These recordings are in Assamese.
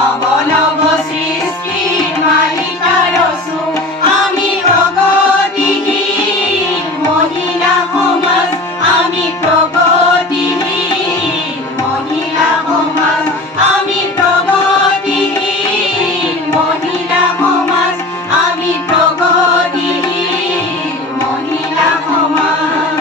নব নব সৃষ্টির মালিকা রসু আমি প্রগতিহীন মহিলা সমাজ আমি প্রগতিহীন মহিলা সমাজ আমি প্রগতিহীন মহিলা সমাজ আমি প্রগতিহীন মহিলা সমাজ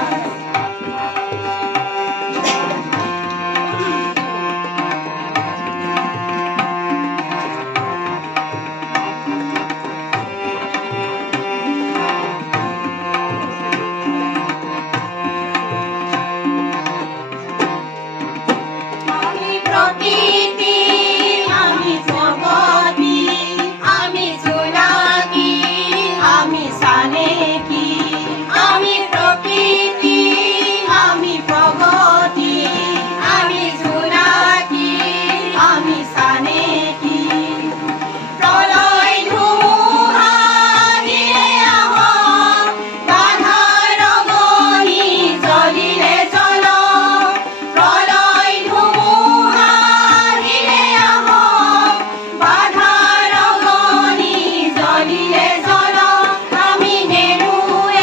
প্রকৃতি আমি জগতি আমি জোনাকি আমি সানেকি আমি প্রকৃতি আমি প্রগতি আমি জোনাকি আমি সানেকি প্রলয় ধুমুহা আহিলে আহক বাধাৰ অগণি জ্বলিলে জ্বলক প্ৰলয় ধুমুহা আহিলে আহক বাধাৰ অগণি জ্বলিলে জ্বলক আমি নেৰো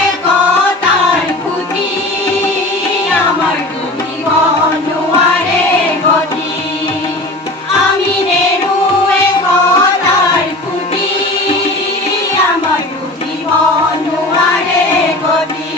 একতাৰ খুঁটি আমাৰ ডুবিব নোৱাৰে গতি আমি নেৰো একতাৰ খুঁটি আমাৰ ডুবিব নোৱাৰে গতি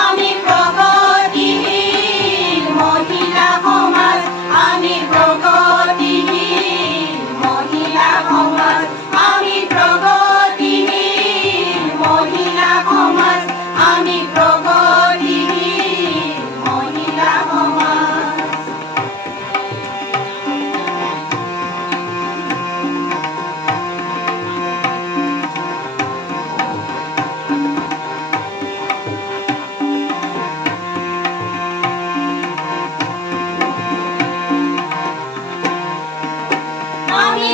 আমি প্ৰগতিহীন মহিলা সমাজ আমি প্ৰগতিহীন মহিলা সমাজ আমি প্ৰগতিহীন মহিলা সমাজ আমি প্ৰগতিহীন মহিলা সমাজ আমি